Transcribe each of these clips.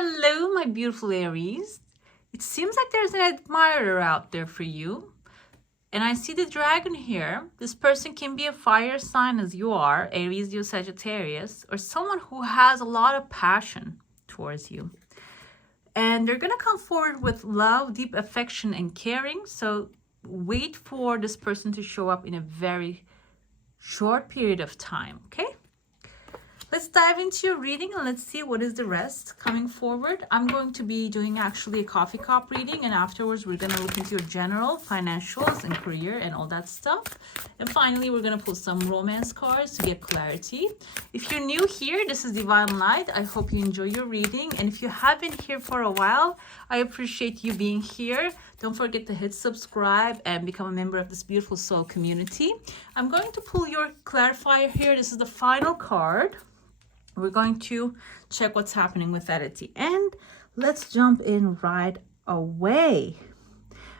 Hello, my beautiful Aries. It seems like there's an admirer out there for you. And I see the dragon here. This person can be a fire sign as you are, Aries, you Sagittarius, or someone who has a lot of passion towards you. And they're going to come forward with love, deep affection, and caring. So wait for this person to show up in a very short period of time, okay? Let's dive into your reading and let's see what is the rest coming forward. I'm going to be doing actually a coffee cup reading, and afterwards we're going to look into your general financials and career and all that stuff. And finally, we're going to pull some romance cards to get clarity. If you're new here, this is Divine Light. I hope you enjoy your reading. And if you have been here for a while, I appreciate you being here. Don't forget to hit subscribe and become a member of this beautiful soul community. I'm going to pull your clarifier here. This is the final card. We're going to check what's happening with that at the end. Let's jump in right away.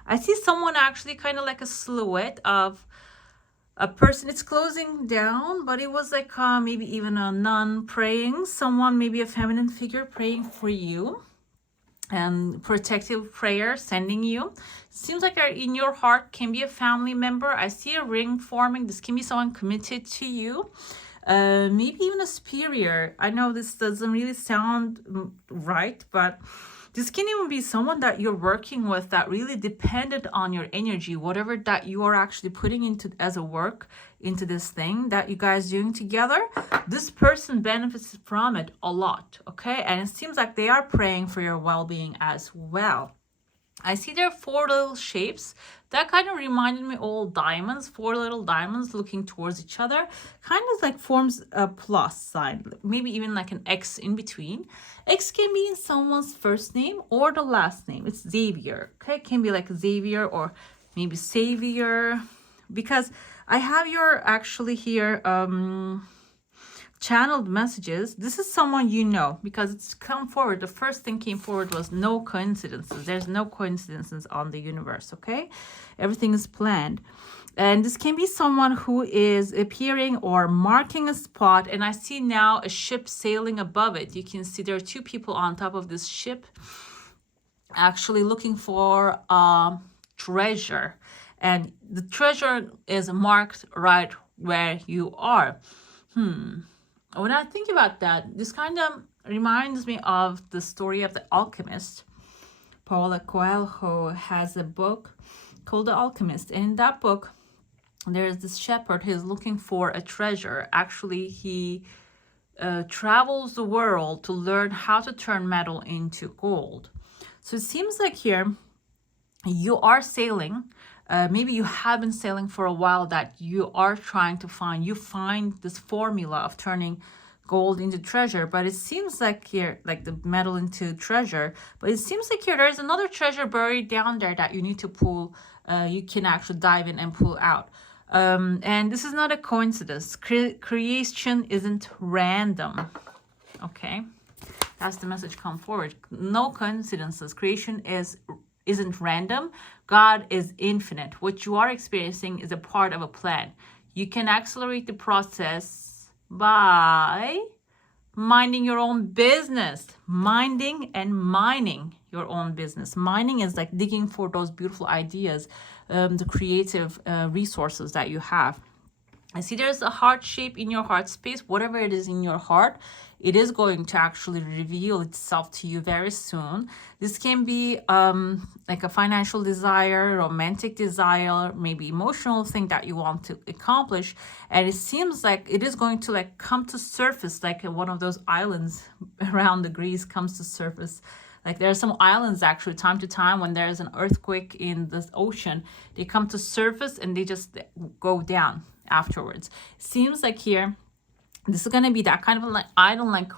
I see someone actually kind of like a silhouette of a person. It's closing down, but it was like maybe even a nun praying. Someone, maybe a feminine figure praying for you. And protective prayer sending you. Seems like in your heart can be a family member. I see a ring forming. This can be someone committed to you. Maybe even a superior. I know this doesn't really sound right, but this can even be someone that you're working with that really depended on your energy, whatever that you are actually putting into as a work into this thing that you guys doing together. This person benefits from it a lot, okay? And it seems like they are praying for your well-being as well. I see there are 4 little shapes that kind of reminded me all diamonds, 4 little diamonds looking towards each other, kind of like forms a plus sign, maybe even like an X in between. X can be in someone's first name or the last name. It's Xavier, okay? It can be like Xavier or maybe Savior, because I have your actually here channeled messages. This is someone you know, because it's come forward. The first thing came forward was no coincidences. There's no coincidences on the universe, okay? Everything is planned. And this can be someone who is appearing or marking a spot. And I see now a ship sailing above it. You can see there are 2 people on top of this ship actually looking for treasure. And the treasure is marked right where you are. When I think about that, this kind of reminds me of the story of the alchemist. Paulo Coelho has a book called The Alchemist. And in that book, there's this shepherd who's looking for a treasure. Actually, he travels the world to learn how to turn metal into gold. So it seems like here you are sailing. Maybe you have been sailing for a while, that you are trying to find this formula of turning gold into treasure. But it seems like here, like the metal into treasure, but it seems like here there's another treasure buried down there that you need to pull. You can actually dive in and pull out. And this is not a coincidence. Creation isn't random. Okay, that's the message come forward. No coincidences. Creation isn't random. God is infinite. What you are experiencing is a part of a plan. You can accelerate the process by minding your own business. Minding and mining your own business. Mining is like digging for those beautiful ideas, the creative resources that you have. I see there's a heart shape in your heart space. Whatever it is in your heart, it is going to actually reveal itself to you very soon. This can be like a financial desire, romantic desire, maybe emotional thing that you want to accomplish. And it seems like it is going to like come to surface, like one of those islands around the Greece comes to surface. Like there are some islands actually time to time when there's an earthquake in the ocean, they come to surface and they just go down afterwards. Seems like here this is going to be that kind of like island, like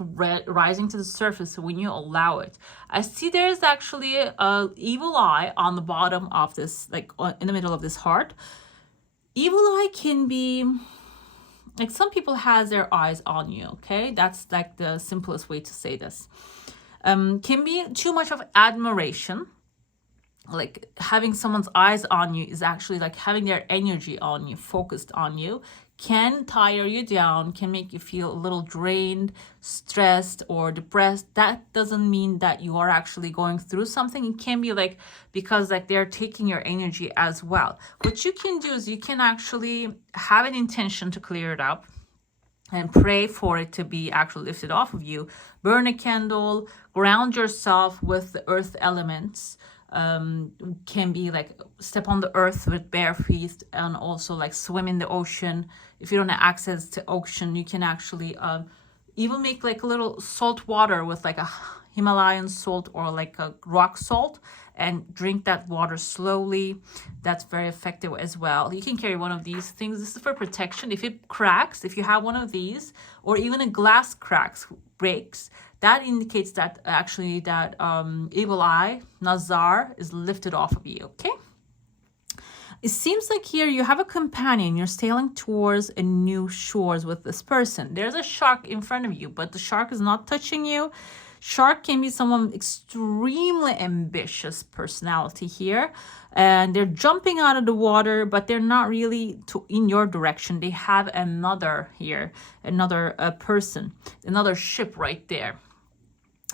rising to the surface when you allow it. I see there's actually a evil eye on the bottom of this, like in the middle of this heart. Evil eye can be like some people has their eyes on you, okay? That's like the simplest way to say this. Can be too much of admiration. like having someone's eyes on you is actually like having their energy on you, focused on you, can tire you down, can make you feel a little drained, stressed, or depressed. That doesn't mean that you are actually going through something. It can be like because like they're taking your energy as well. What you can do is you can actually have an intention to clear it up and pray for it to be actually lifted off of you. Burn a candle, ground yourself with the earth elements. Can be like step on the earth with bare feet, and also like swim in the ocean. If you don't have access to ocean, you can actually even make like a little salt water with like a Himalayan salt or like a rock salt, and drink that water slowly. That's very effective as well. You can carry one of these things. This is for protection. If it cracks, if you have one of these, or even a glass breaks, that indicates that actually that evil eye, Nazar, is lifted off of you, okay? It seems like here you have a companion. You're sailing towards a new shores with this person. There's a shark in front of you, but the shark is not touching you. Shark can be someone extremely ambitious personality here, and they're jumping out of the water, but they're not really in your direction. They have another here, another person, another ship right there.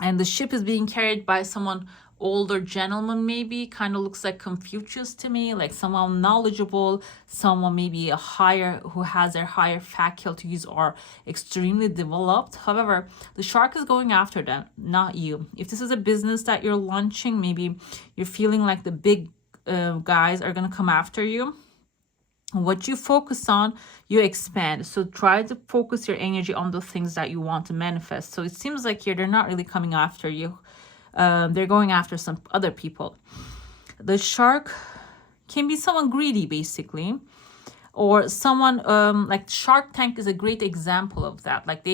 And the ship is being carried by someone older gentleman, maybe kind of looks like Confucius to me, like someone knowledgeable, someone maybe a higher, who has their higher faculties or extremely developed. However, the shark is going after them, not you. If this is a business that you're launching, maybe you're feeling like the big guys are going to come after you. What you focus on, you expand. So try to focus your energy on the things that you want to manifest. So it seems like here they're not really coming after you. They're going after some other people. The shark can be someone greedy, basically, or someone like Shark Tank is a great example of that. Like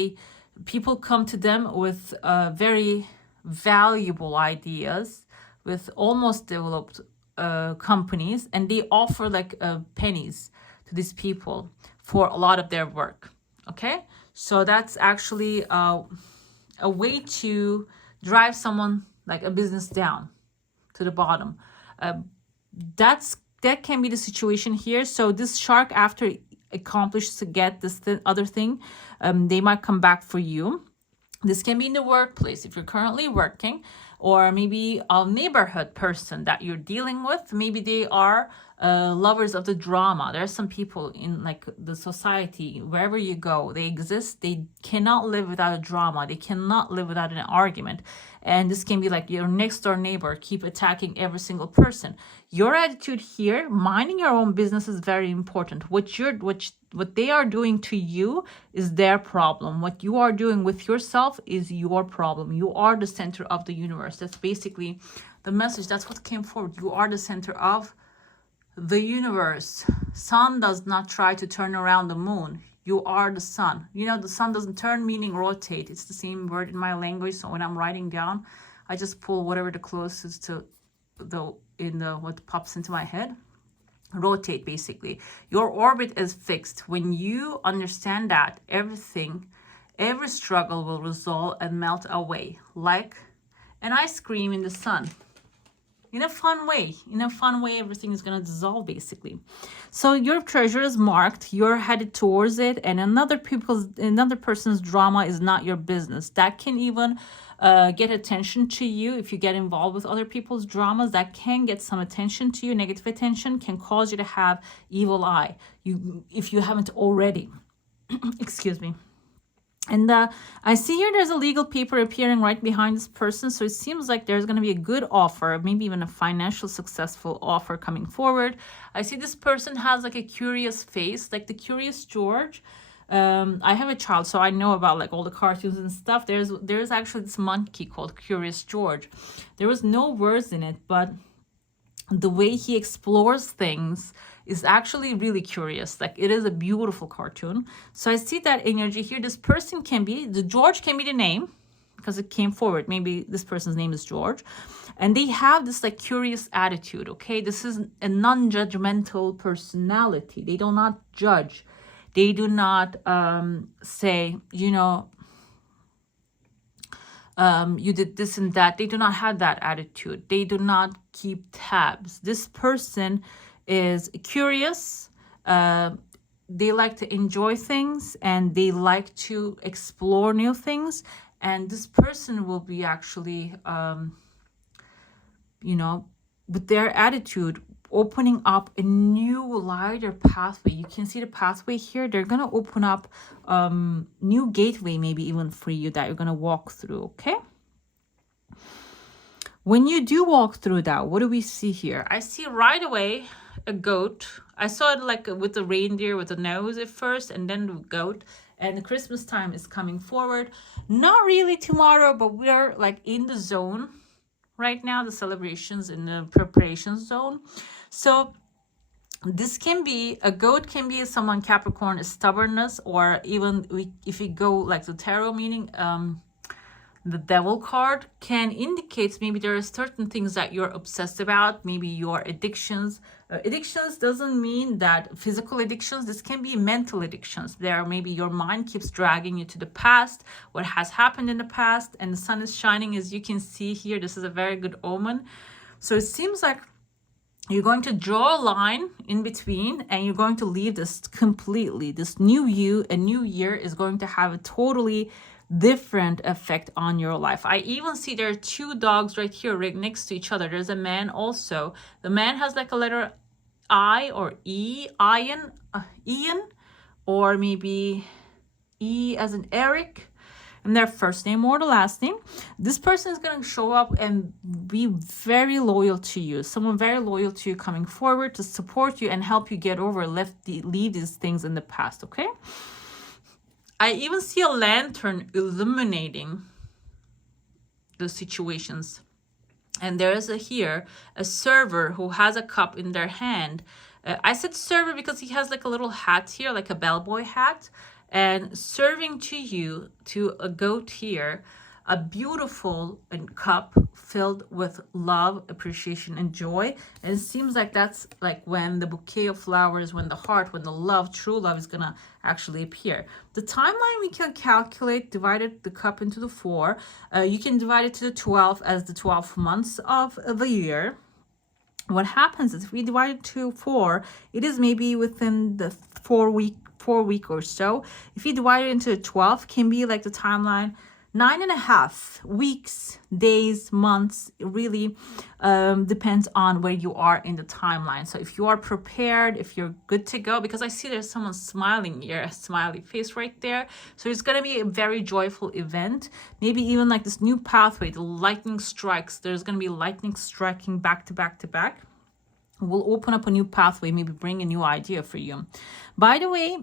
people come to them with very valuable ideas, with almost developed companies, and they offer like pennies to these people for a lot of their work. Okay, so that's actually a way to drive someone, like a business, down to the bottom. That can be the situation here. So this shark, after it accomplishes to get this other thing, they might come back for you. This can be in the workplace if you're currently working, or maybe a neighborhood person that you're dealing with. Maybe they are lovers of the drama. There are some people in like the society, wherever you go, they exist. They cannot live without a drama. They cannot live without an argument. And this can be like your next door neighbor, keep attacking every single person. Your attitude here, minding your own business, is very important. What they are doing to you is their problem. What you are doing with yourself is your problem. You are the center of the universe. That's basically the message. That's what came forward. You are the center of the universe. Sun does not try to turn around the moon. You are the sun. You know, the sun doesn't turn, meaning rotate. It's the same word in my language. So when I'm writing down, I just pull whatever the closest to what pops into my head. Rotate, basically. Your orbit is fixed. When you understand that, every struggle will resolve and melt away like an ice cream in the sun. In a fun way, everything is going to dissolve, basically. So your treasure is marked, you're headed towards it, and another person's drama is not your business. That can even get attention to you. If you get involved with other people's dramas, that can get some attention to you. Negative attention can cause you to have evil eye, if you haven't already. Excuse me. And I see here there's a legal paper appearing right behind this person. So it seems like there's going to be a good offer, maybe even a financial successful offer coming forward. I see this person has like a curious face, like the Curious George. I have a child, so I know about like all the cartoons and stuff. There's actually this monkey called Curious George. There was no words in it, but the way he explores things is actually really curious. Like, it is a beautiful cartoon. So I see that energy here. This person can be, the George can be the name, because it came forward. Maybe this person's name is George. And they have this like curious attitude, okay? This is a non-judgmental personality. They do not judge. They do not say, you did this and that. They do not have that attitude. They do not keep tabs. This person is curious. They like to enjoy things and they like to explore new things. And this person will be actually, you know, with their attitude, opening up a new lighter pathway. You can see the pathway here. They're going to open up new gateway, maybe even for you, that you're going to walk through. Okay. When you do walk through that, what do we see here? I see right away a goat. I saw it like with the reindeer with the nose at first, and then the goat. And the Christmas time is coming forward. Not really tomorrow, but we are like in the zone right now, the celebrations in the preparation zone. So this can be, a goat can be someone Capricorn, stubbornness, or even if we go like the tarot meaning, the devil card can indicate maybe there are certain things that you're obsessed about, maybe your addictions. Addictions doesn't mean that physical addictions. This can be mental addictions. There maybe your mind keeps dragging you to the past, what has happened in the past, and the sun is shining, as you can see here. This is a very good omen. So it seems like you're going to draw a line in between and you're going to leave this completely. This new you, a new year, is going to have a totally different effect on your life. I even see there are two dogs right here right next to each other. There's a man also. The man has like a letter I or E, Ian, or maybe E as in Eric, and their first name or the last name. This person is going to show up and be very loyal to you. Someone very loyal to you, coming forward to support you and help you get over, leave these things in the past, okay? I even see a lantern illuminating the situations. And there is here a server who has a cup in their hand. I said server because he has like a little hat here, like a bellboy hat. And serving to you, to a goat here, a beautiful cup filled with love, appreciation, and joy. And it seems like that's like when the bouquet of flowers, when the heart, when the love, true love is gonna actually appear. The timeline we can calculate, divided the cup into the 4. You can divide it to the 12 as the 12 months of the year. What happens is if we divide it to 4, it is maybe within the 4 week or so. If you divide it into 12, can be like the timeline 9.5 weeks, days, months. It really depends on where you are in the timeline. So if you are prepared, if you're good to go, because I see there's someone smiling here, a smiley face right there. So it's going to be a very joyful event. Maybe even like this new pathway, the lightning strikes. There's going to be lightning striking back to back to back. Will open up a new pathway, maybe bring a new idea for you. By the way,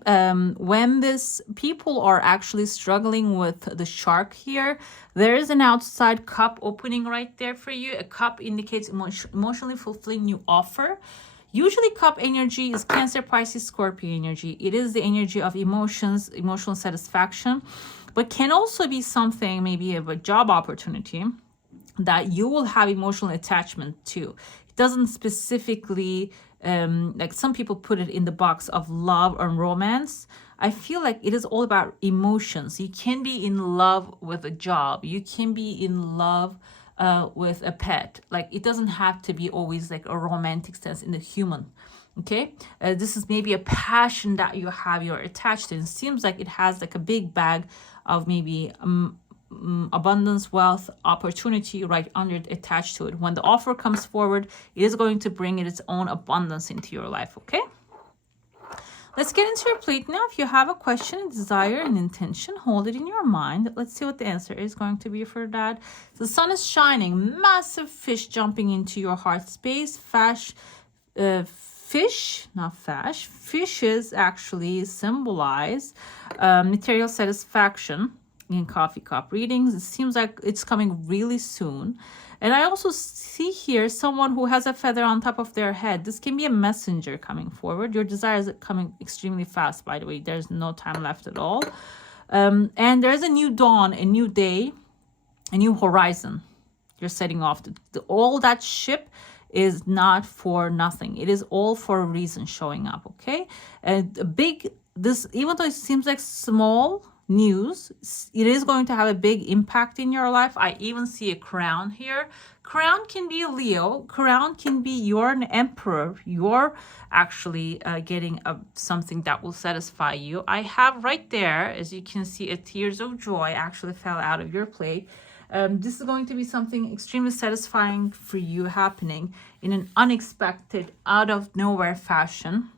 when this people are actually struggling with the shark here, there is an outside cup opening right there for you. A cup indicates emotionally fulfilling new offer. Usually cup energy is Cancer, Pisces, Scorpio energy. It is the energy of emotions, emotional satisfaction, but can also be something, maybe of a job opportunity that you will have emotional attachment to. Doesn't specifically like some people put it in the box of love or romance. I feel like it is all about emotions. You can be in love with a job, you can be in love with a pet. Like it doesn't have to be always like a romantic sense in the human. Okay, this is maybe a passion that you have, you're attached to. It seems like it has like a big bag of maybe abundance, wealth, opportunity right under it, attached to it. When the offer comes forward, it is going to bring its own abundance into your life. Okay, let's get into your plate now. If you have a question, desire, and intention, hold it in your mind. Let's see what the answer is going to be for that. The sun is shining, massive fish jumping into your heart space. Fishes actually symbolize material satisfaction. In coffee cup readings, it seems like it's coming really soon. And I also see here someone who has a feather on top of their head. This can be a messenger coming forward. Your desire is coming extremely fast, by the way. There's no time left at all. And there's a new dawn, a new day, a new horizon. You're setting off. All that ship is not for nothing. It is all for a reason showing up, okay? And a big, this, even though it seems like small, news. It is going to have a big impact in your life. I even see a crown here. Crown can be Leo. Crown can be you're an emperor. You're actually getting something that will satisfy you. I have right there, as you can see, a tears of joy actually fell out of your plate. This is going to be something extremely satisfying for you happening in an unexpected, out of nowhere fashion.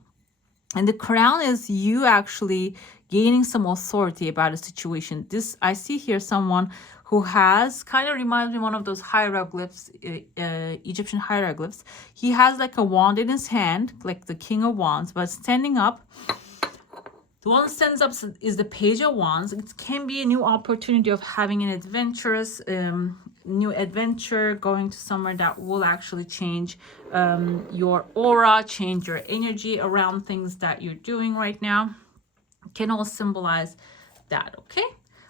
And the crown is you actually gaining some authority about a situation. This, I see here someone who has, kind of reminds me of one of those hieroglyphs, Egyptian hieroglyphs. He has like a wand in his hand, like the king of wands, but standing up. The one that stands up is the page of wands. It can be a new opportunity of having an adventurous, new adventure, going to somewhere that will actually change your aura, change your energy around things that you're doing right now. It can all symbolize that, okay?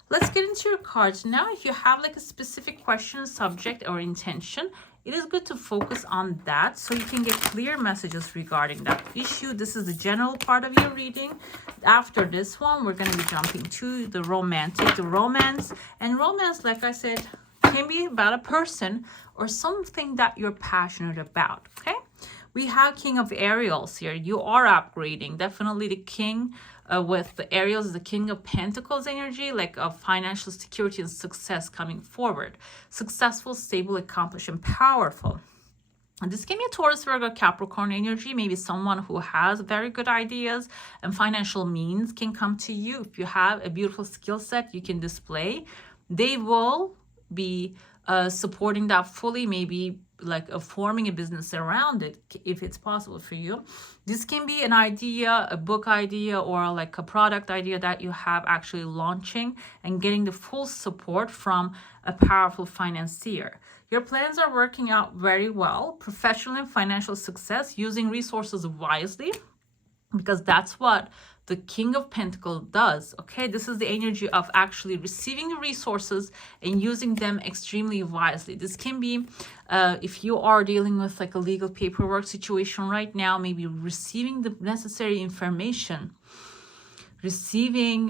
Let's get into your cards now. If you have like a specific question, subject, or intention, it is good to focus on that so you can get clear messages regarding that issue. This is the general part of your reading. After this one, we're going to be jumping to the romantic, the romance. And romance, like I said, can be about a person or something that you're passionate about, okay? We have King of Aries here. You are upgrading. Definitely the king with the Aries is the King of Pentacles energy, like of financial security and success coming forward. Successful, stable, accomplished, and powerful. And this can be a Taurus, Virgo, Capricorn energy. Maybe someone who has very good ideas and financial means can come to you. If you have a beautiful skill set you can display, they will be supporting that fully, maybe like forming a business around it if it's possible for you. This can be an idea, a book idea, or like a product idea that you have actually launching and getting the full support from a powerful financier. Your plans are working out very well. Professional and financial success, using resources wisely, because that's what the King of Pentacles does, okay? This is the energy of actually receiving the resources and using them extremely wisely. This can be, if you are dealing with like a legal paperwork situation right now, maybe receiving the necessary information, receiving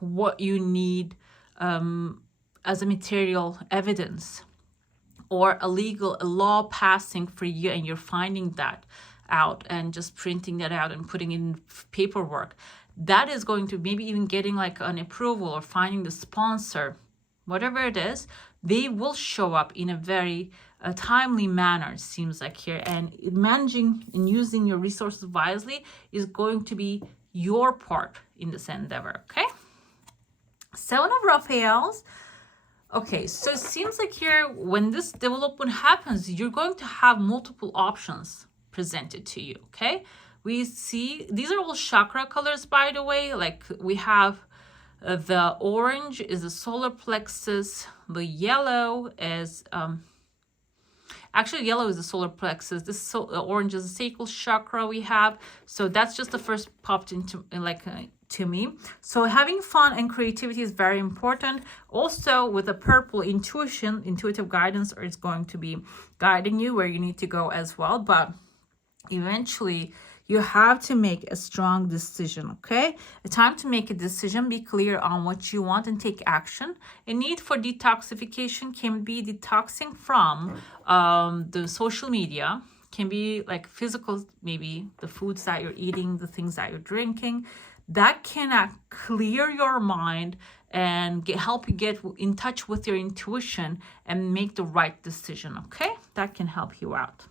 what you need as a material evidence, or a law passing for you and you're finding that out and just printing that out and putting in paperwork. That is going to maybe even getting like an approval or finding the sponsor, whatever it is, they will show up in a very timely manner, it seems like here. And managing and using your resources wisely is going to be your part in this endeavor, okay? Seven of Raphaels. Okay, so it seems like here, when this development happens, you're going to have multiple options presented to you, okay? We see, these are all chakra colors, by the way. Like we have the orange is the solar plexus, the yellow is, actually yellow is the solar plexus, this orange is the sacral chakra we have. So that's just the first popped into like to me. So having fun and creativity is very important. Also with the purple, intuition, intuitive guidance is going to be guiding you where you need to go as well. But eventually you have to make a strong decision, okay? A time to make a decision, be clear on what you want and take action. A need for detoxification can be detoxing from the social media, can be like physical, maybe the foods that you're eating, the things that you're drinking. That can clear your mind and help you get in touch with your intuition and make the right decision, okay? That can help you out.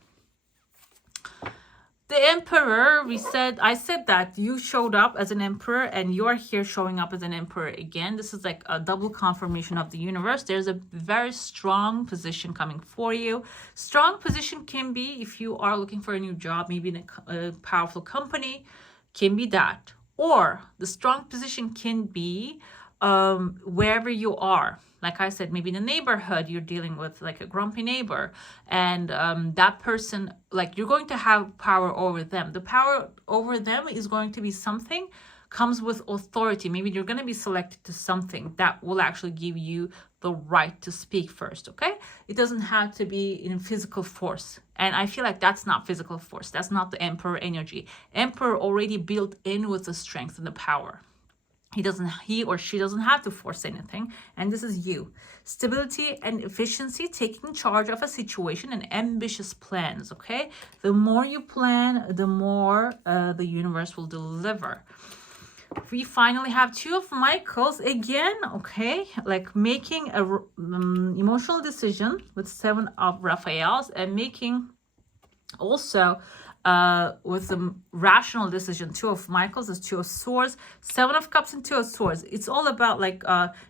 The Emperor, I said that you showed up as an Emperor and you're here showing up as an Emperor again. This is like a double confirmation of the universe. There's a very strong position coming for you. Strong position can be if you are looking for a new job, maybe in a powerful company, can be that. Or the strong position can be wherever you are. Like I said, maybe in the neighborhood, you're dealing with like a grumpy neighbor, and that person, like you're going to have power over them. The power over them is going to be something, comes with authority. Maybe you're going to be selected to something that will actually give you the right to speak first, okay? It doesn't have to be in physical force. And I feel like that's not physical force. That's not the Emperor energy. Emperor already built in with the strength and the power. He or she doesn't have to force anything. And this is you. Stability and efficiency, taking charge of a situation and ambitious plans. Okay, the more you plan, the more the universe will deliver. We finally have two of Michaels again. Okay, like making a emotional decision with 7 of Raphaels, and making also with the rational decision. 2 of Michaels is 2 of Swords, 7 of Cups and 2 of Swords. It's all about like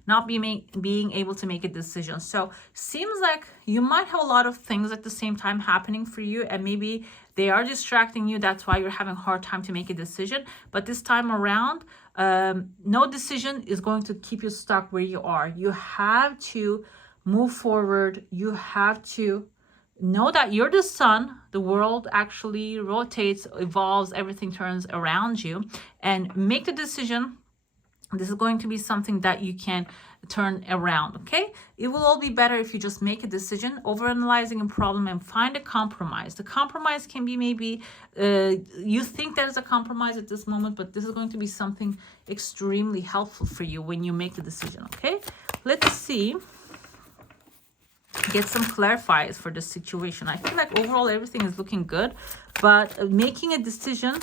not being able to make a decision. So seems like you might have a lot of things at the same time happening for you, and maybe they are distracting you. That's why you're having a hard time to make a decision. But this time around, no decision is going to keep you stuck where you are. You have to move forward. You have to know that you're the sun. The world actually rotates, evolves, everything turns around you, and make the decision. This is going to be something that you can turn around. Okay, it will all be better if you just make a decision, overanalyzing a problem and find a compromise. The compromise can be maybe you think there's a compromise at this moment, but this is going to be something extremely helpful for you when you make the decision. Okay, let's see, get some clarifiers for this situation. I feel like overall everything is looking good, but making a decision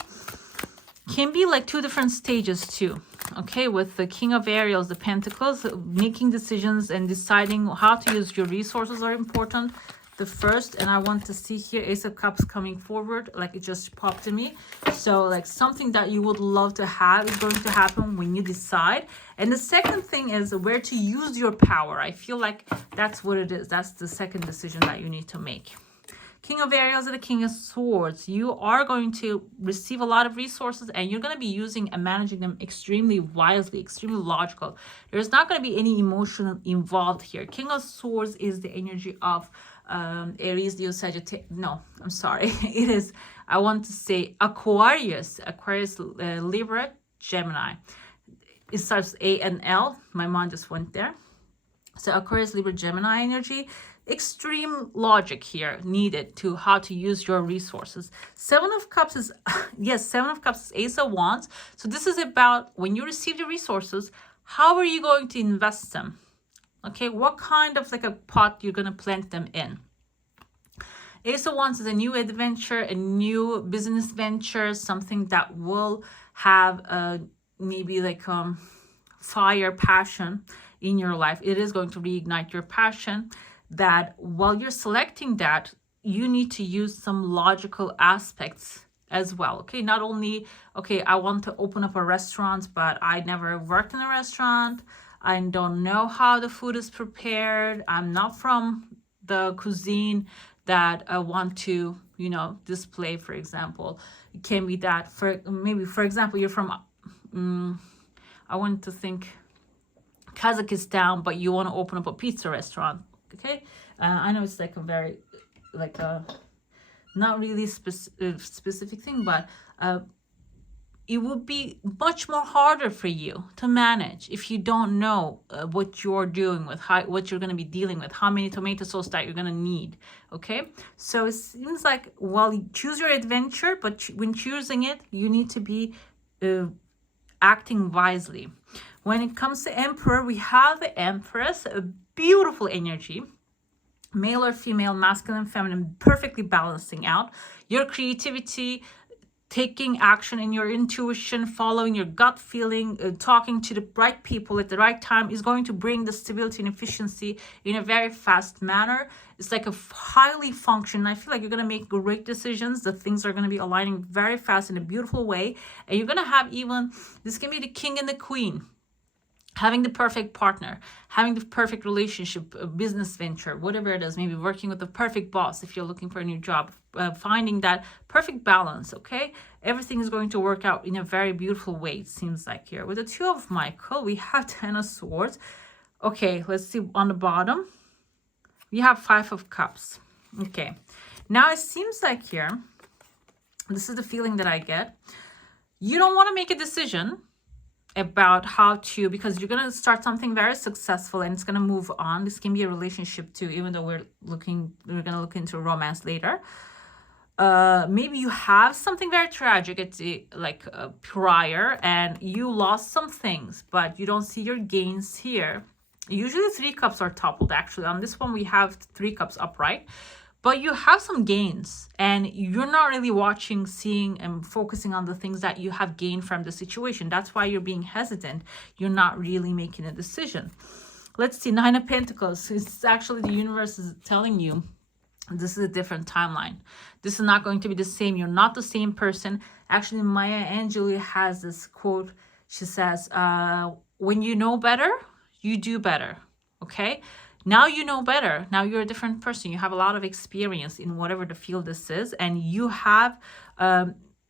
can be like 2 different stages too. Okay, with the King of Aries, the Pentacles, making decisions and deciding how to use your resources are important. The first, and I want to see here, Ace of Cups coming forward, like it just popped in me. So like something that you would love to have is going to happen when you decide. And the second thing is where to use your power. I feel like that's what it is. That's the second decision that you need to make. King of Aries and the King of Swords, you are going to receive a lot of resources, and you're going to be using and managing them extremely wisely, extremely logical. There's not going to be any emotion involved here. King of Swords is the energy of Aries, Leo, Sagittarius. No, I'm sorry. It is, I want to say Aquarius, Libra, Gemini. It starts A and L. My mind just went there. So Aquarius, Libra, Gemini energy. Extreme logic here needed to how to use your resources. 7 of Cups is, yes, 7 of Cups is Ace of Wands. So this is about when you receive the resources, how are you going to invest them? Okay, what kind of like a pot you're going to plant them in? Ace of Wands is a new adventure, a new business venture, something that will have maybe like fire, passion in your life. It is going to reignite your passion. That while you're selecting that, you need to use some logical aspects as well. Okay, not only, okay, I want to open up a restaurant, but I never worked in a restaurant. I don't know how the food is prepared. I'm not from the cuisine that I want to, you know, display, for example. It can be that, for maybe, for example, you're from, I want to think Kazakhstan, but you want to open up a pizza restaurant. Okay, I know it's like a very, like a, not really specific thing, but it would be much more harder for you to manage if you don't know what you're doing with, what you're going to be dealing with, how many tomato sauce that you're going to need. Okay, so it seems like, well, you choose your adventure, but when choosing it, you need to be acting wisely. When it comes to Emperor, we have the Empress, a beautiful energy, male or female, masculine, feminine, perfectly balancing out your creativity, taking action in your intuition, following your gut feeling, talking to the right people at the right time is going to bring the stability and efficiency in a very fast manner. It's like a highly function. I feel like you're going to make great decisions. The things are going to be aligning very fast in a beautiful way. And you're going to have even, this can be the king and the queen. Having the perfect partner, having the perfect relationship, business venture, whatever it is, maybe working with the perfect boss if you're looking for a new job, finding that perfect balance, okay? Everything is going to work out in a very beautiful way, it seems like here. With the 2 of Michael, we have 10 of Swords. Okay, let's see on the bottom. We have 5 of Cups. Okay, now it seems like here, this is the feeling that I get. You don't want to make a decision about how to, because you're going to start something very successful and it's going to move on. This can be a relationship too, even though we're going to look into romance later. maybe you have something very tragic, it's prior, and you lost some things, but you don't see your gains here. Usually 3 cups are toppled. Actually, on this one we have 3 cups upright, but you have some gains, and you're not really watching, seeing, and focusing on the things that you have gained from the situation. That's why you're being hesitant. You're not really making a decision. Let's see, 9 of Pentacles. It's actually the universe is telling you this is a different timeline. This is not going to be the same. You're not the same person. Actually, Maya Angelou has this quote. She says, when you know better, you do better. Okay? Now you know better. Now you're a different person. You have a lot of experience in whatever the field this is. And you have,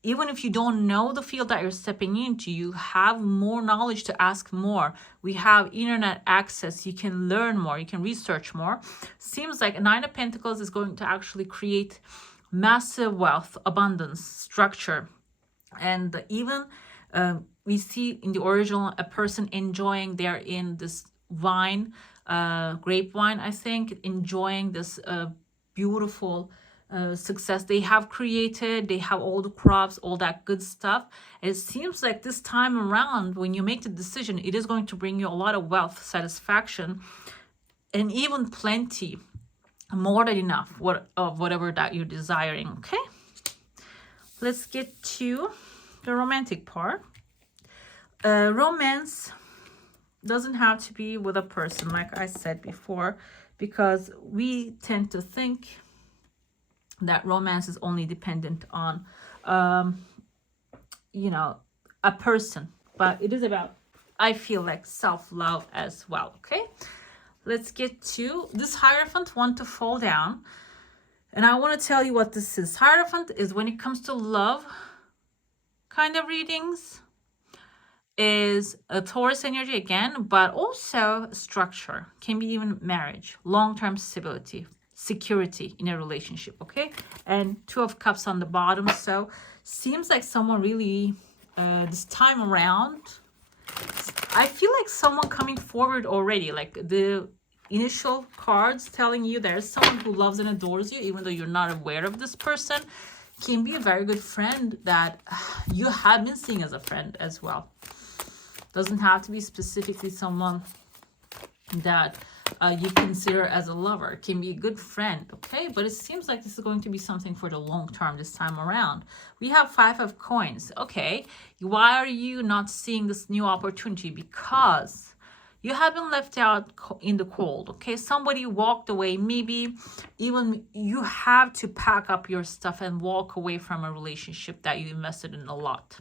even if you don't know the field that you're stepping into, you have more knowledge to ask more. We have internet access. You can learn more. You can research more. Seems like a 9 of Pentacles is going to actually create massive wealth, abundance, structure. And even we see in the original a person enjoying, they're in this wine, grapevine, I think, enjoying this beautiful success they have created. They have all the crops, all that good stuff. And it seems like this time around, when you make the decision, it is going to bring you a lot of wealth, satisfaction, and even plenty, more than enough of whatever that you're desiring. Okay, let's get to the romantic part. Romance doesn't have to be with a person, like I said before, because we tend to think that romance is only dependent on a person, but it is about, I feel like, self-love as well. Okay, let's get to this Hierophant, want to fall down, and I want to tell you what this is. Hierophant is, when it comes to love kind of readings, is a Taurus energy again, but also structure, can be even marriage, long-term stability, security in a relationship. Okay, and 2 of Cups on the bottom. So seems like someone really this time around, I feel like someone coming forward already, like the initial cards telling you there's someone who loves and adores you, even though you're not aware of this person. Can be a very good friend that you have been seeing as a friend as well. Doesn't have to be specifically someone that you consider as a lover. It can be a good friend, okay? But it seems like this is going to be something for the long term this time around. We have 5 of Coins. Okay, why are you not seeing this new opportunity? Because you have been left out in the cold, okay? Somebody walked away. Maybe even you have to pack up your stuff and walk away from a relationship that you invested in a lot.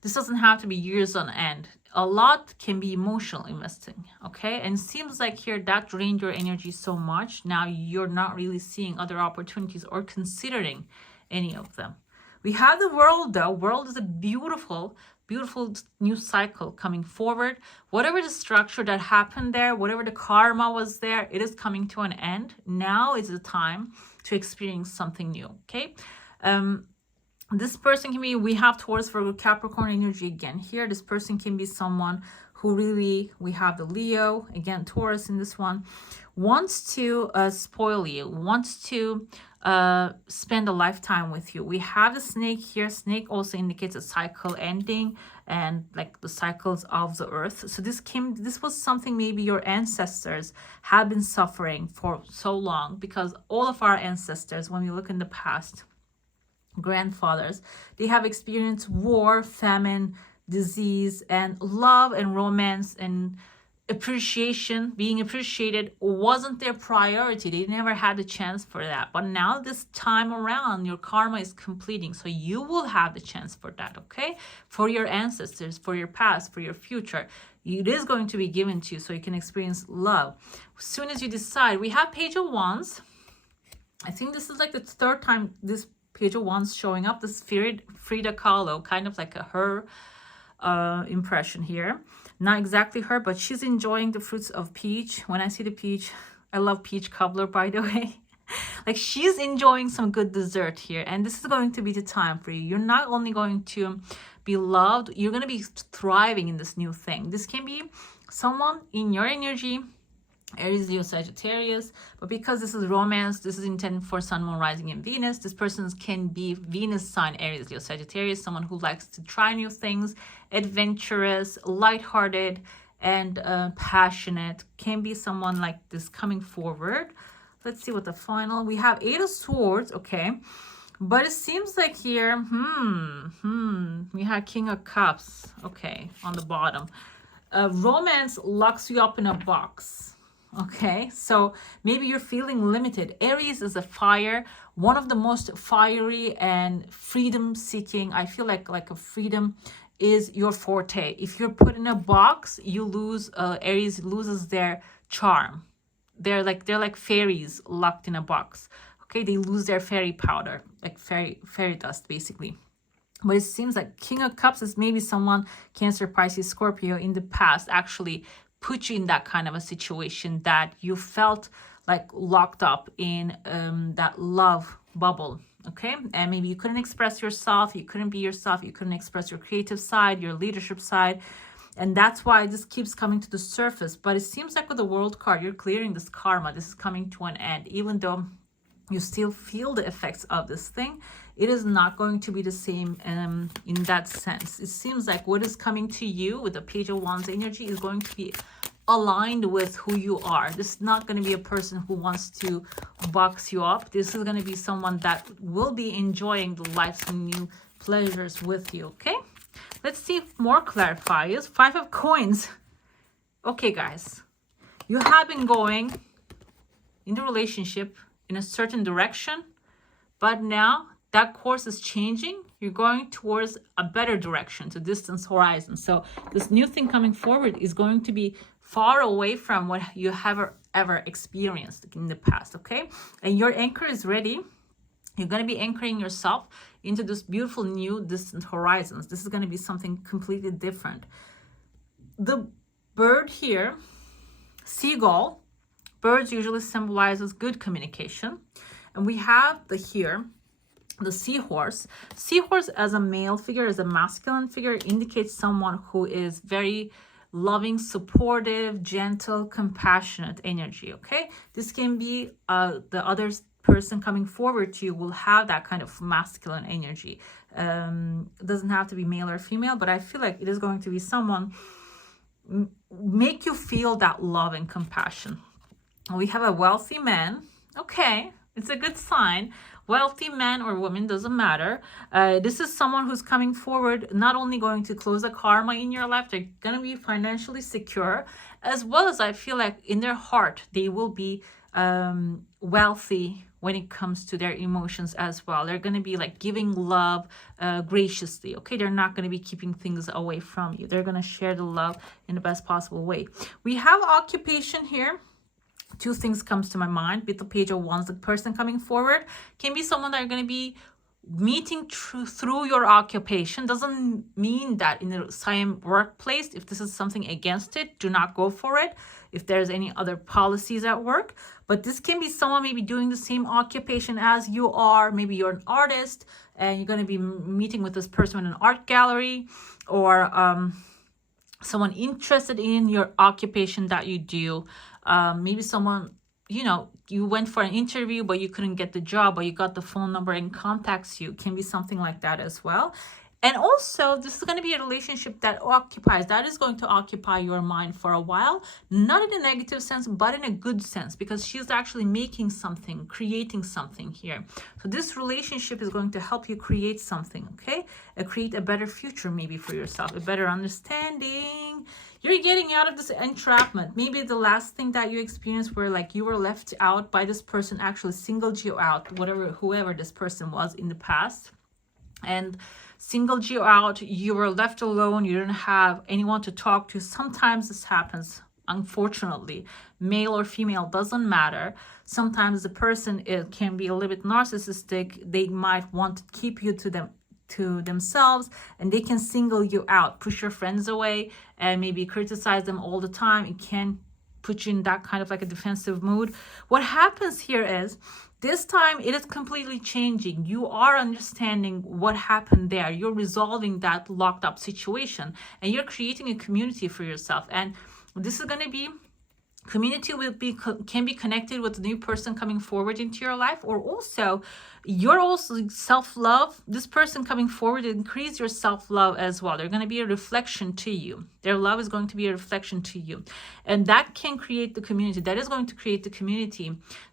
This doesn't have to be years on end. A lot can be emotional investing, okay? And it seems like here that drained your energy so much. Now you're not really seeing other opportunities or considering any of them. We have the World, though. World is a beautiful, beautiful new cycle coming forward. Whatever the structure that happened there, whatever the karma was there, it is coming to an end. Now is the time to experience something new, okay? This person can be, we have Taurus, Virgo, Capricorn energy again here. This person can be someone who really, we have the Leo, again, Taurus in this one, wants to spoil you, wants to spend a lifetime with you. We have the Snake here. Snake also indicates a cycle ending and like the cycles of the earth. So this was something maybe your ancestors have been suffering for so long, because all of our ancestors, when we look in the past, grandfathers, they have experienced war, famine, disease, and love and romance and appreciation, being appreciated wasn't their priority. They never had the chance for that. But now this time around, your karma is completing. So you will have the chance for that, okay? For your ancestors, for your past, for your future. It is going to be given to you so you can experience love. As soon as you decide, we have Page of Wands. I think this is like the 3rd time this Page of Wands showing up. This Frida Kahlo, kind of like her impression here. Not exactly her, but she's enjoying the fruits of peach. When I see the peach, I love peach cobbler, by the way. Like, she's enjoying some good dessert here, and this is going to be the time for you. You're not only going to be loved, you're going to be thriving in this new thing. This can be someone in your energy Aries, Leo, Sagittarius. But because this is romance, this is intended for Sun, Moon, Rising, and Venus. This person can be Venus sign, Aries, Leo, Sagittarius. Someone who likes to try new things, adventurous, lighthearted, and passionate. Can be someone like this coming forward. Let's see what the final. We have Eight of Swords. Okay. But it seems like here, we have King of Cups. Okay, on the bottom. Romance locks you up in a box. Okay, so maybe you're feeling limited. Aries is a fire, one of the most fiery and freedom seeking. I feel like a freedom is your forte. If you're put in a box, you lose, Aries loses their charm. They're like fairies locked in a box. Okay, they lose their fairy powder, like fairy dust basically. But it seems like King of Cups is maybe someone, Cancer, Pisces, Scorpio, in the past actually put you in that kind of a situation that you felt like locked up in that love bubble. Okay, and maybe you couldn't express yourself, you couldn't be yourself, you couldn't express your creative side, your leadership side. And that's why this keeps coming to the surface. But it seems like with the World card, you're clearing this karma. This is coming to an end. Even though you still feel the effects of this thing, it is not going to be the same in that sense. It seems like what is coming to you with the Page of Wands energy is going to be aligned with who you are. This is not going to be a person who wants to box you up. This is going to be someone that will be enjoying the life's new pleasures with you. Okay, let's see if more clarifies. Five of Coins. Okay, guys, you have been going in the relationship in a certain direction, but now that course is changing. You're going towards a better direction, to distance horizon. So this new thing coming forward is going to be far away from what you have ever experienced in the past. Okay, and your anchor is ready. You're going to be anchoring yourself into this beautiful new distant horizons. This is going to be something completely different. The bird here, seagull. Birds usually symbolizes good communication. And we have the seahorse. Seahorse as a male figure, as a masculine figure, indicates someone who is very loving, supportive, gentle, compassionate energy. Okay, this can be the other person coming forward to you will have that kind of masculine energy. It doesn't have to be male or female, but I feel like it is going to be someone make you feel that love and compassion. We have a wealthy man. Okay, it's a good sign. Wealthy man or woman, doesn't matter. This is someone who's coming forward, not only going to close a karma in your life, they're going to be financially secure, as well as I feel like in their heart, they will be wealthy when it comes to their emotions as well. They're going to be like giving love graciously. Okay, they're not going to be keeping things away from you. They're going to share the love in the best possible way. We have occupation here. Two things comes to my mind with the Page of Wands. The person coming forward can be someone that you're going to be meeting through your occupation. Doesn't mean that in the same workplace, if this is something against it, do not go for it. If there's any other policies at work, but this can be someone maybe doing the same occupation as you are. Maybe you're an artist and you're going to be meeting with this person in an art gallery, or someone interested in your occupation that you do. Maybe someone, you went for an interview, but you couldn't get the job, but you got the phone number and contacts you. Can be something like that as well. And also, this is going to be a relationship that is going to occupy your mind for a while, not in a negative sense, but in a good sense, because she's actually making something, creating something here. So this relationship is going to help you create something, okay? Create a better future maybe for yourself, a better understanding. You're getting out of this entrapment. Maybe the last thing that you experienced where like you were left out by this person, actually singled you out, whoever this person was in the past, and singled you out. You were left alone. You didn't have anyone to talk to. Sometimes this happens, unfortunately. Male or female, doesn't matter. Sometimes the person can be a little bit narcissistic. They might want to keep you to themselves, and they can single you out, push your friends away, and maybe criticize them all the time. It can put you in that kind of like a defensive mood. What happens here is, this time it is completely changing. You are understanding what happened there. You're resolving that locked up situation, and you're creating a community for yourself. And this is going to be Community will be can be connected with a new person coming forward into your life, or also you're also self-love. This person coming forward increase your self-love as well. They're going to be a reflection to you. Their love is going to be a reflection to you, and that can create the community. That is going to create the community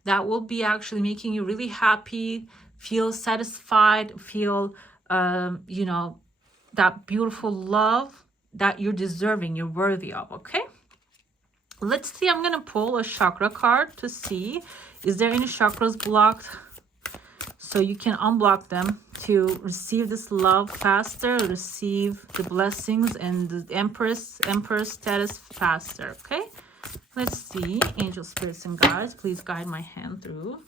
that will be actually making you really happy, feel satisfied, feel you know, that beautiful love that you're deserving, you're worthy of. Okay, let's see. I'm gonna pull a chakra card to see, is there any chakras blocked, so you can unblock them to receive this love faster, receive the blessings and the empress status faster. Okay, let's see. Angel, spirits, and guides, please guide my hand through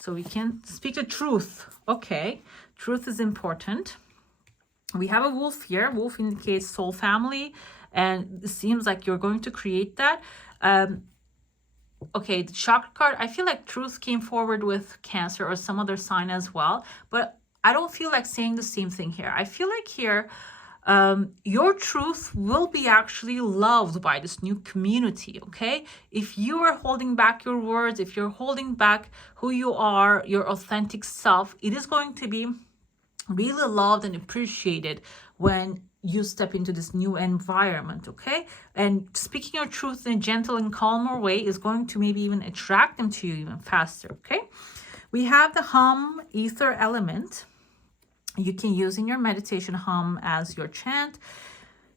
so we can speak the truth. Okay, truth is important. We have a wolf here. Wolf indicates soul family, and it seems like you're going to create that. Okay, the chakra card, I feel like truth came forward with Cancer or some other sign as well, but I don't feel like saying the same thing here. I feel like here your truth will be actually loved by this new community. Okay, if you are holding back your words, if you're holding back who you are, your authentic self, it is going to be really loved and appreciated when you step into this new environment. Okay, and speaking your truth in a gentle and calmer way is going to maybe even attract them to you even faster. Okay, we have the hum ether element. You can use in your meditation hum as your chant.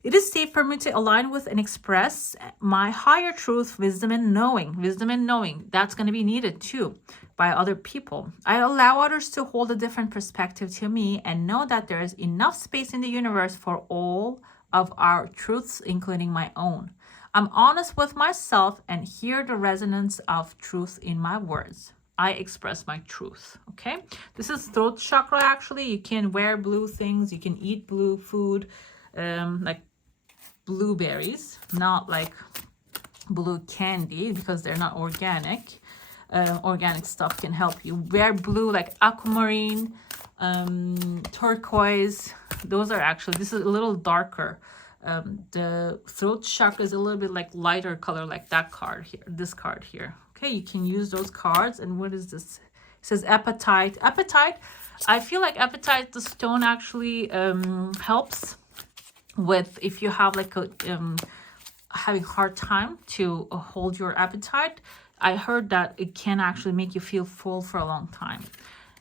It is safe for me to align with and express my higher truth, wisdom and knowing. Wisdom and knowing, that's going to be needed too by other people. I allow others to hold a different perspective to me and know that there is enough space in the universe for all of our truths, including my own. I'm honest with myself and hear the resonance of truth in my words. I express my truth. Okay, this is throat chakra. Actually, you can wear blue things, you can eat blue food, like blueberries, not like blue candy because they're not organic. Organic stuff can help you. Wear blue, like aquamarine, turquoise. Those are actually, this is a little darker. The throat chakra is a little bit like lighter color, like that card here, this card here. Okay, you can use those cards. And what is this? It says appetite. Appetite, I feel like appetite, the stone actually helps with if you have like a having hard time to hold your appetite. I heard that it can actually make you feel full for a long time.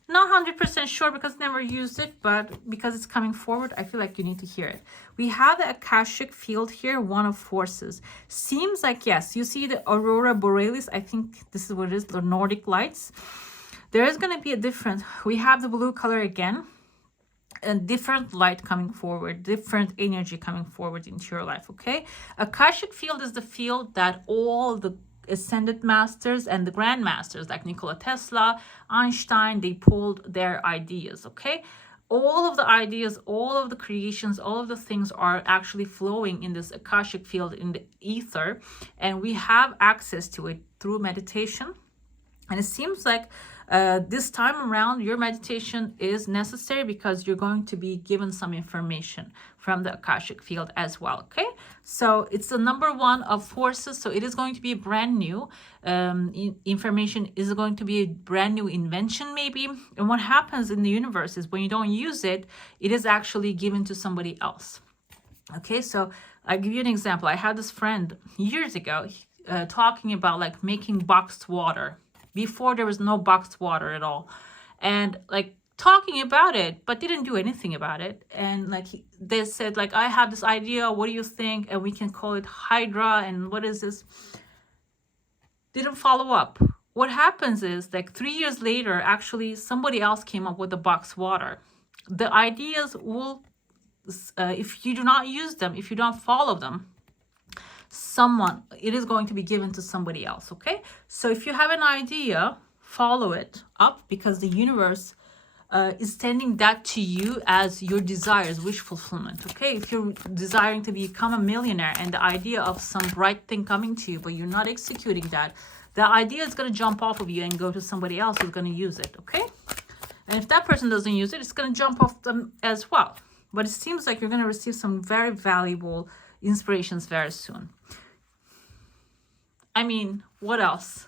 Not 100% sure because never used it, but because it's coming forward, I feel like you need to hear it. We have the Akashic field here, one of forces. Seems like, yes, you see the Aurora Borealis. I think this is what it is, the Nordic lights. There is going to be a difference. We have the blue color again. A different light coming forward, different energy coming forward into your life. Okay, Akashic field is the field that all the ascended masters and the grand masters like Nikola Tesla, Einstein, they pulled their ideas. Okay, all of the ideas, all of the creations, all of the things are actually flowing in this Akashic field in the ether, and we have access to it through meditation. And it seems like this time around, your meditation is necessary because you're going to be given some information from the Akashic field as well. Okay, so it's the number one of forces. So it is going to be brand new information, is going to be a brand new invention maybe. And what happens in the universe is when you don't use it, it is actually given to somebody else. Okay, so I'll give you an example. I had this friend years ago talking about like making boxed water. Before there was no boxed water at all, and like talking about it, but didn't do anything about it. And like they said, like, I have this idea, what do you think? And we can call it Hydra, and what is this? Didn't follow up. What happens is like 3 years later, actually somebody else came up with the boxed water. The ideas will, if you do not use them, if you don't follow them, it is going to be given to somebody else. Okay, so if you have an idea, follow it up, because the universe is sending that to you as your desires, wish fulfillment. Okay, if you're desiring to become a millionaire and the idea of some bright thing coming to you, but you're not executing that, the idea is going to jump off of you and go to somebody else who's going to use it. Okay, and if that person doesn't use it, it's going to jump off them as well. But it seems like you're going to receive some very valuable inspirations very soon. I mean, what else?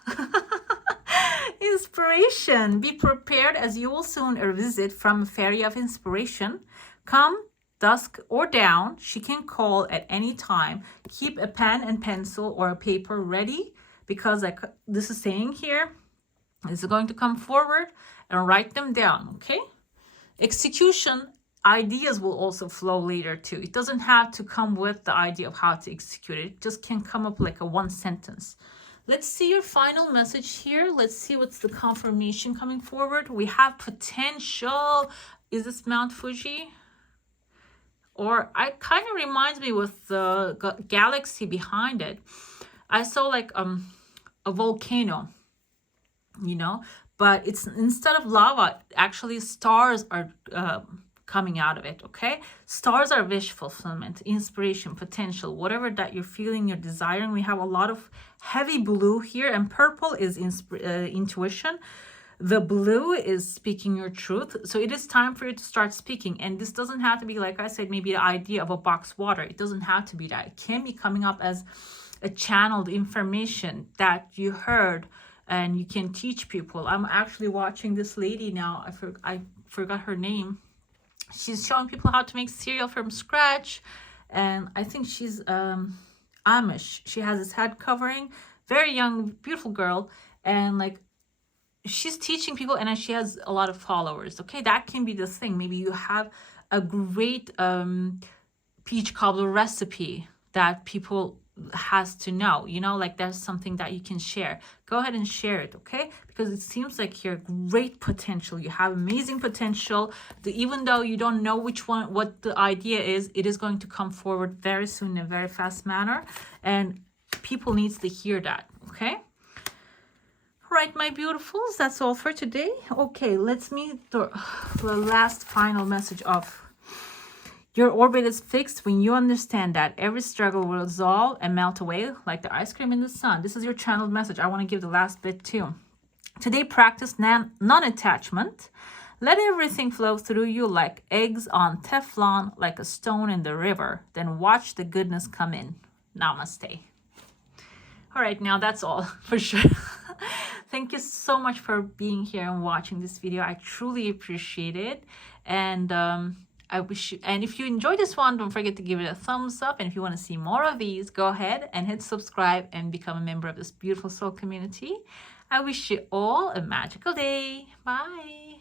Inspiration. Be prepared as you will soon visit from a fairy of inspiration. Come dusk or down, she can call at any time. Keep a pen and pencil or a paper ready, because like this is saying here, is going to come forward and write them down, okay? Execution, ideas will also flow later too. It doesn't have to come with the idea of how to execute it. It just can come up like a one sentence. Let's see your final message here. Let's see what's the confirmation coming forward. We have potential. Is this Mount Fuji? Or I kind of reminds me with the galaxy behind it. I saw like a volcano, you know, but it's instead of lava, actually stars are coming out of it, okay? Stars are wish fulfillment, inspiration, potential, whatever that you're feeling, you're desiring. We have a lot of heavy blue here, and purple is intuition. The blue is speaking your truth. So it is time for you to start speaking. And this doesn't have to be, like I said, maybe the idea of a box water. It doesn't have to be that. It can be coming up as a channeled information that you heard and you can teach people. I'm actually watching this lady now. I forgot her name. She's showing people how to make cereal from scratch. And I think she's Amish. She has this head covering. Very young, beautiful girl. And like, she's teaching people, and she has a lot of followers. Okay, that can be the thing. Maybe you have a great peach cobbler recipe that people has to know, you know, like there's something that you can share. Go ahead and share it, okay? Because it seems like you're great potential. You have amazing potential. Even though you don't know what the idea is, it is going to come forward very soon in a very fast manner, and people needs to hear that, okay? Right, my beautifuls, that's all for today. Okay, let's meet the last final message of your orbit is fixed when you understand that every struggle will dissolve and melt away like the ice cream in the sun. This is your channeled message. I want to give the last bit too. Today, practice non-attachment. Let everything flow through you like eggs on Teflon, like a stone in the river. Then watch the goodness come in. Namaste. All right, now that's all for sure. Thank you so much for being here and watching this video. I truly appreciate it. And I wish you, and if you enjoyed this one, don't forget to give it a thumbs up. And if you want to see more of these, go ahead and hit subscribe and become a member of this beautiful soul community. I wish you all a magical day. Bye.